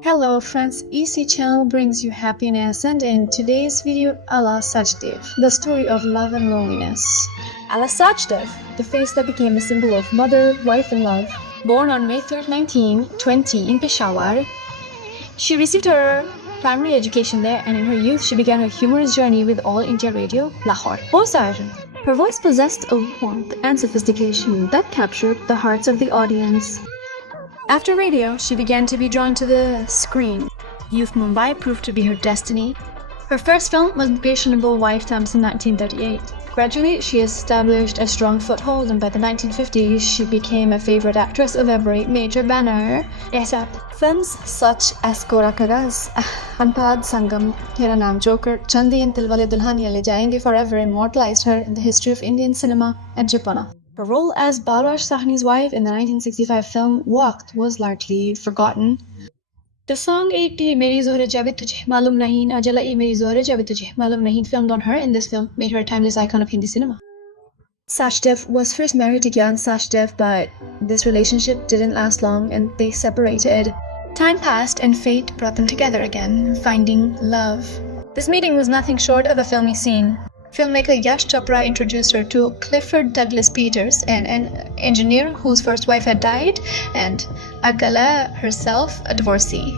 Hello friends, EC channel brings you happiness, and in today's video, Ala Sachdev, the story of love and loneliness. Ala Sachdev, the face that became a symbol of mother, wife and love. Born on May 3, 1920 in Peshawar, she received her primary education there, and in her youth she began her humorous journey with All India Radio, Lahore. Her voice possessed a warmth and sophistication that captured the hearts of the audience. After radio, she began to be drawn to the screen. Youth Mumbai proved to be her destiny. Her first film was Fashionable Lifetimes in 1938. Gradually, she established a strong foothold, and by the 1950s, she became a favorite actress of every major banner. Films such as Kora Kagaz, Anpad Sangam, Tera Naam Joker, Chandi and Dilwale Dulhaniya Le Jayenge forever immortalized her in the history of Indian cinema and Japana. Her role as Balraj Sahni's wife in the 1965 film Waqt was largely forgotten. The song Ek Thi Meri Zohre Jabi Tujhe Malum Nahi Na Jala Ye Meri Zohre Jabi Tujhe Malum Nahi, filmed on her in this film, made her a timeless icon of Hindi cinema. Sachdev was first married to Gyan Sachdev, but this relationship didn't last long and they separated. Time passed and fate brought them together again, finding love. This meeting was nothing short of a filmy scene. Filmmaker Yash Chopra introduced her to Clifford Douglas Peters, an engineer whose first wife had died, and Agala herself, a divorcee.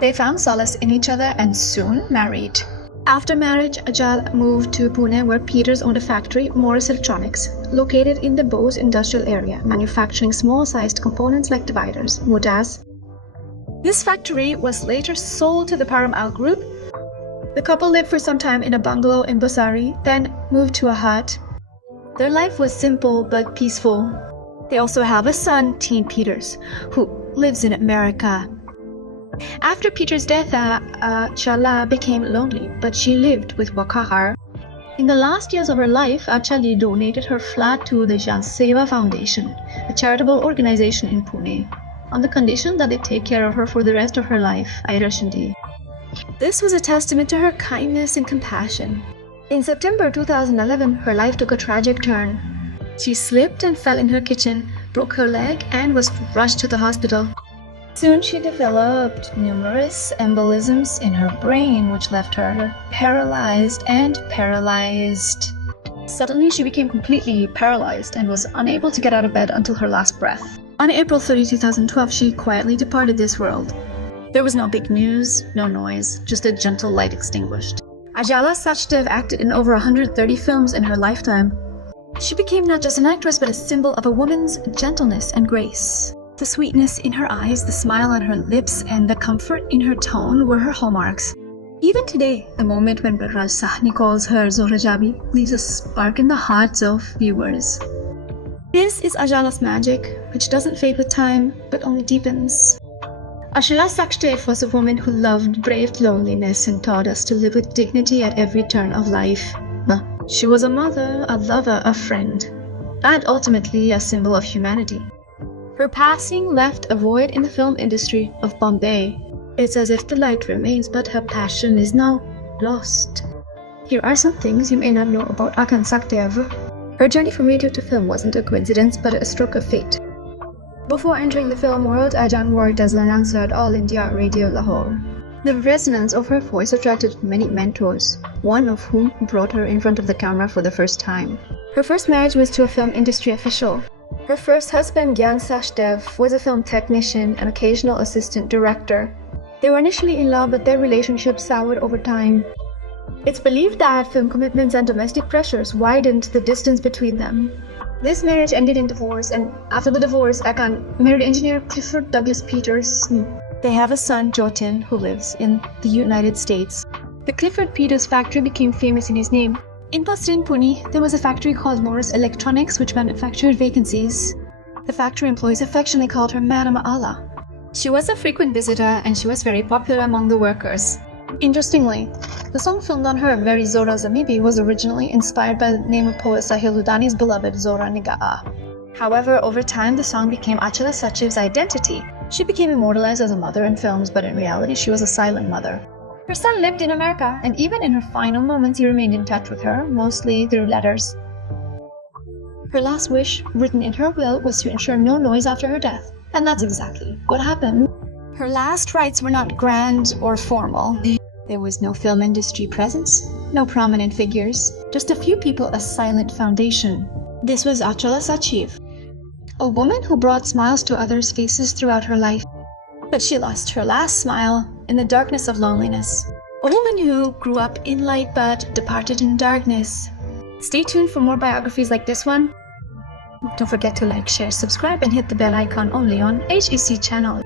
They found solace in each other and soon married. After marriage, Ajal moved to Pune, where Peters owned a factory, Morris Electronics, located in the Bose industrial area, manufacturing small-sized components like dividers, motors. This factory was later sold to the Paramal Group. The couple lived for some time in a bungalow in Basari, then moved to a hut. Their life was simple but peaceful. They also have a son, Teen Peters, who lives in America. After Peters' death, Chala became lonely, but she lived with Wakahar. In the last years of her life, Achali donated her flat to the Jan Seva Foundation, a charitable organization in Pune, on the condition that they take care of her for the rest of her life. Ayrashindi. This was a testament to her kindness and compassion. In September 2011, her life took a tragic turn. She slipped and fell in her kitchen, broke her leg, and was rushed to the hospital. Soon she developed numerous embolisms in her brain, which left her paralyzed. Suddenly, she became completely paralyzed and was unable to get out of bed until her last breath. On April 30, 2012, she quietly departed this world. There was no big news, no noise, just a gentle light extinguished. Ajala Sachdev acted in over 130 films in her lifetime. She became not just an actress, but a symbol of a woman's gentleness and grace. The sweetness in her eyes, the smile on her lips, and the comfort in her tone were her hallmarks. Even today, the moment when Balraj Sahni calls her Zohre Jabi leaves a spark in the hearts of viewers. This is Ajala's magic, which doesn't fade with time, but only deepens. Ajala Sachdev was a woman who loved, braved loneliness, and taught us to live with dignity at every turn of life. She was a mother, a lover, a friend, and ultimately a symbol of humanity. Her passing left a void in the film industry of Bombay. It's as if the light remains, but her passion is now lost. Here are some things you may not know about Akan Sachdev. Her journey from radio to film wasn't a coincidence, but a stroke of fate. Before entering the film world, Ajang worked as an announcer at All India Radio Lahore. The resonance of her voice attracted many mentors, one of whom brought her in front of the camera for the first time. Her first marriage was to a film industry official. Her first husband, Gyan Sachdev, was a film technician and occasional assistant director. They were initially in love, but their relationship soured over time. It's believed that film commitments and domestic pressures widened the distance between them. This marriage ended in divorce, and after the divorce, Akan married engineer Clifford Douglas Peters. They have a son, Jotin, who lives in the United States. The Clifford Peters factory became famous in his name. In Boston, Pune, there was a factory called Morris Electronics, which manufactured vacancies. The factory employees affectionately called her Madam Ala. She was a frequent visitor, and she was very popular among the workers. Interestingly, the song filmed on her, Meri Zora Zamibi, was originally inspired by the name of poet Sahil Ludani's beloved Zora Nigaah. However, over time, the song became Ajala Sachdev's identity. She became immortalized as a mother in films, but in reality, she was a silent mother. Her son lived in America, and even in her final moments, he remained in touch with her, mostly through letters. Her last wish, written in her will, was to ensure no noise after her death, and that's exactly what happened. Her last rites were not grand or formal. There was no film industry presence, no prominent figures, just a few people, a silent foundation. This was Achala Sachiv, a woman who brought smiles to others' faces throughout her life. But she lost her last smile in the darkness of loneliness. A woman who grew up in light but departed in darkness. Stay tuned for more biographies like this one. Don't forget to like, share, subscribe, and hit the bell icon only on HEC channel.